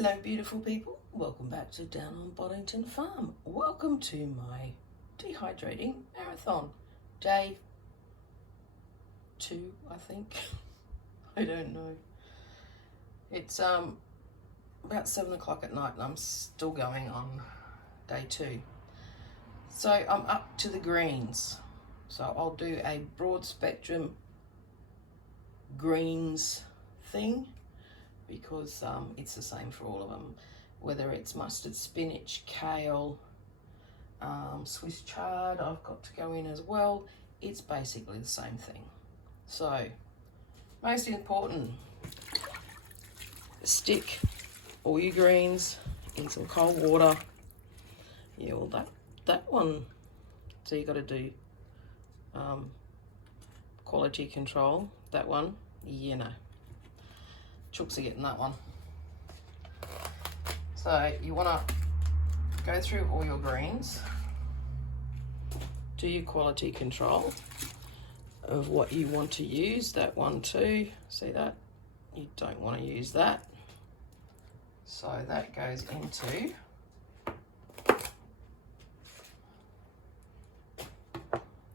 Hello beautiful people, welcome back to Down on Boddington Farm. Welcome to my dehydrating marathon. Day 2, I think. I don't know. It's about 7 o'clock at night and I'm still going on day 2. So I'm up to the greens. So I'll do a broad spectrum greens thing, because it's the same for all of them, whether it's mustard, spinach, kale, Swiss chard I've got to go in as well. It's basically the same thing. So most important, stick all your greens in some cold water. Yeah, well that one, so you got to do quality control. That one, you know, chooks are getting that one. So you want to go through all your greens, do your quality control of what you want to use. That one too, see that? You don't want to use that. So that goes into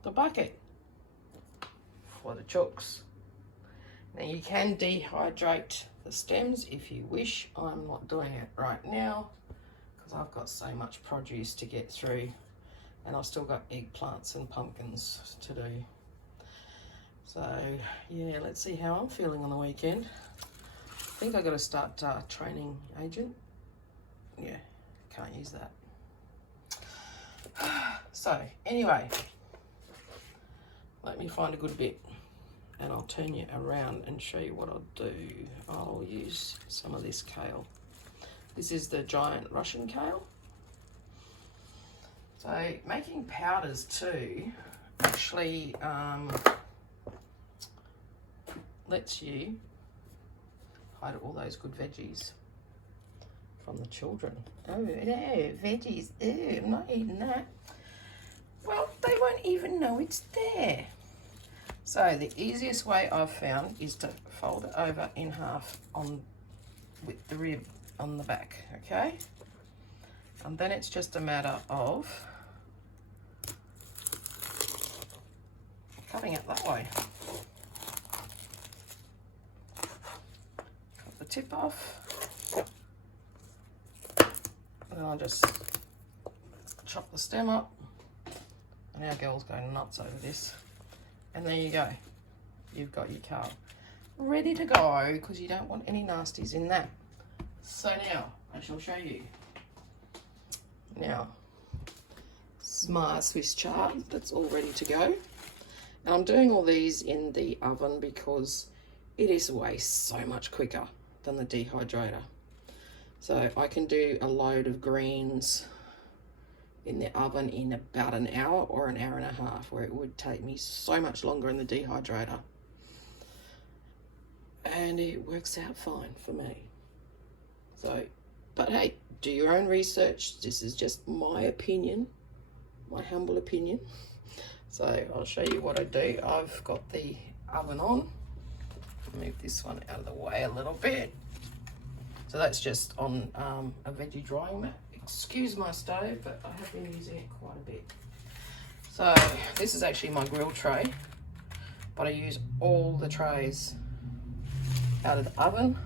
the bucket for the chooks. Now you can dehydrate the stems if you wish. I'm not doing it right now because I've got so much produce to get through and I've still got eggplants and pumpkins to do. So yeah, let's see how I'm feeling on the weekend. I think I've got to start training agent. Yeah, can't use that. So anyway, let me find a good bit and I'll turn you around and show you what I'll do. I'll use some of this kale. This is the giant Russian kale. So making powders too actually lets you hide all those good veggies from the children. Oh no, veggies, ew, I'm not eating that. Well, they won't even know it's there. So the easiest way I've found is to fold it over in half with the rib on the back, okay? And then it's just a matter of cutting it that way. Cut the tip off. And then I'll just chop the stem up. And our girl's going nuts over this. And there you go. You've got your kale ready to go because you don't want any nasties in that. So now I shall show you. Now, this is my Swiss chard that's all ready to go. And I'm doing all these in the oven because it is way so much quicker than the dehydrator. So I can do a load of greens in the oven in about an hour or an hour and a half, where it would take me so much longer in the dehydrator. And it works out fine for me. So, but hey, do your own research. This is just my opinion, my humble opinion. So I'll show you what I do. I've got the oven on. Move this one out of the way a little bit. So that's just on a veggie drying mat. Excuse my stove, but I have been using it quite a bit. So this is actually my grill tray, but I use all the trays out of the oven,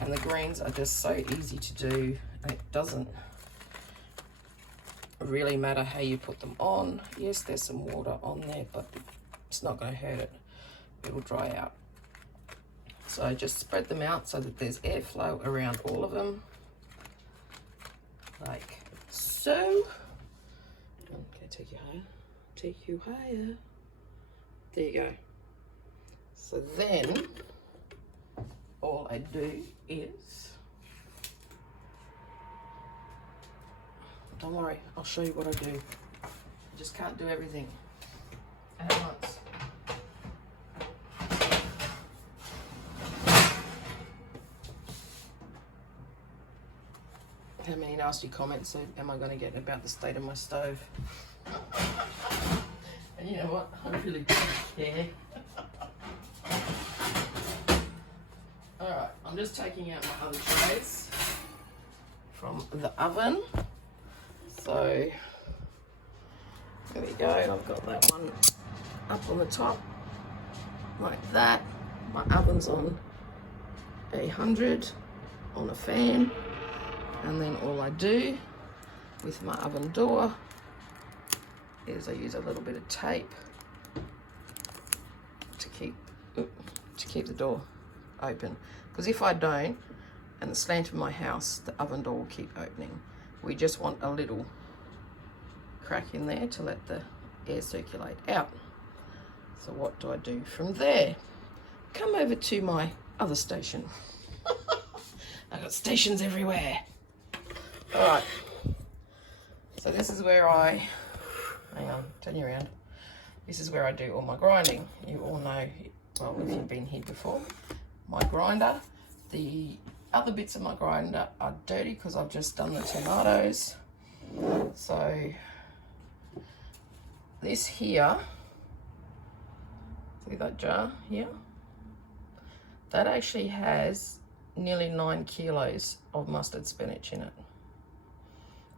and the greens are just so easy to do. It doesn't really matter how you put them on. Yes, there's some water on there, but it's not going to hurt it. It will dry out. So just spread them out so that there's airflow around all of them. Like so. Okay, take you higher. Take you higher. There you go. So then, all I do is, don't worry, I'll show you what I do. I just can't do everything at once. How many nasty comments am I going to get about the state of my stove? And you know what? I really don't care. Alright, I'm just taking out my other trays. from the oven. So there we go. I've got that one up on the top like that. My oven's on 100 on a fan, and then all I do with my oven door is I use a little bit of tape to keep the door open, because if I don't, and the slant of my house, the oven door will keep opening. We just want a little crack in there to let the air circulate out. So what do I do from there? Come over to my other station. I've got stations everywhere. All right. So this is where hang on, turn you around. This is where I do all my grinding. You all know, well, if you've been here before, my grinder. The other bits of my grinder are dirty because I've just done the tomatoes. So this here, see that jar here? That actually has nearly 9 kilos of mustard spinach in it.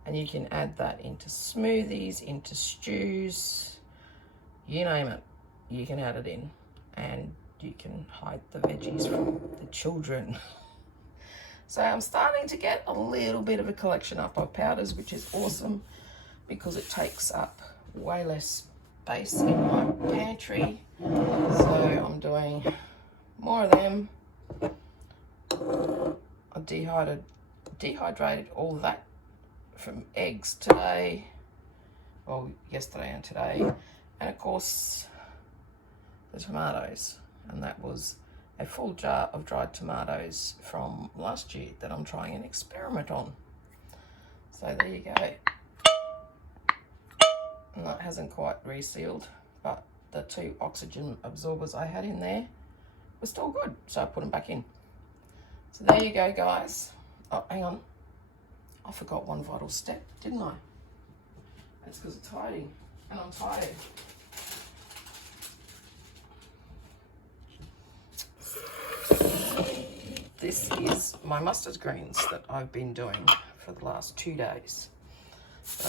And you can add that into smoothies, into stews, you name it, you can add it in. And you can hide the veggies from the children. So I'm starting to get a little bit of a collection up of powders, which is awesome because it takes up way less space in my pantry. So I'm doing more of them. I dehydrated all that from eggs today, well, yesterday and today, and of course the tomatoes, and that was a full jar of dried tomatoes from last year that I'm trying an experiment on. So there you go. And that hasn't quite resealed, but the 2 oxygen absorbers I had in there were still good, so I put them back in. So there you go, guys. Oh, hang on. I forgot one vital step, didn't I? That's because of tidying, and I'm tired. This is my mustard greens that I've been doing for the last 2 days. So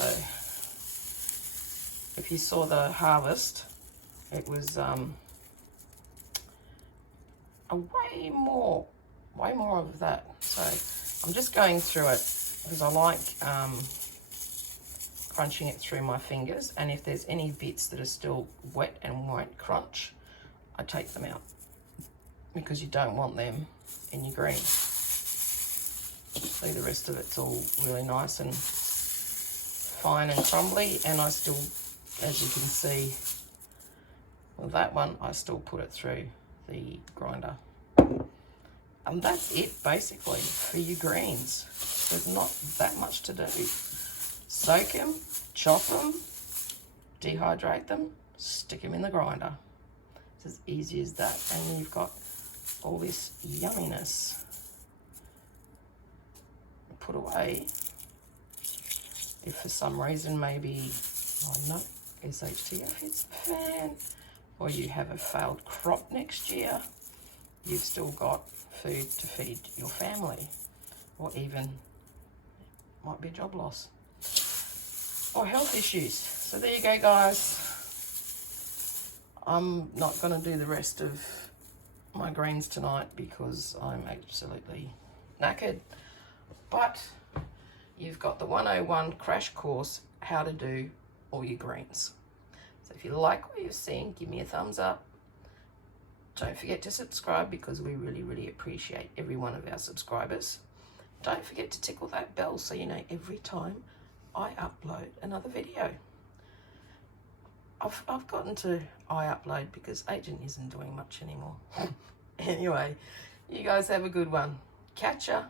if you saw the harvest, it was a way more of that. So I'm just going through it because I like crunching it through my fingers, and if there's any bits that are still wet and won't crunch, I take them out because you don't want them in your green. See, the rest of it's all really nice and fine and crumbly, and I still, as you can see, well, that one I still put it through the grinder. And that's it basically for your greens. There's not that much to do. Soak them, chop them, dehydrate them, stick them in the grinder. It's as easy as that, and you've got all this yumminess put away. If for some reason maybe, oh no, SHTF hits the fan, or you have a failed crop next year, you've still got food to feed your family, or even might be a job loss or health issues. So there you go, guys. I'm not going to do the rest of my greens tonight because I'm absolutely knackered, but you've got the 101 crash course how to do all your greens. So if you like what you're seeing, give me a thumbs up. Don't forget to subscribe because we really appreciate every one of our subscribers. Don't forget to tickle that bell so you know every time I upload another video. I've gotten to I upload because Agent isn't doing much anymore. Anyway, you guys have a good one. Catch ya.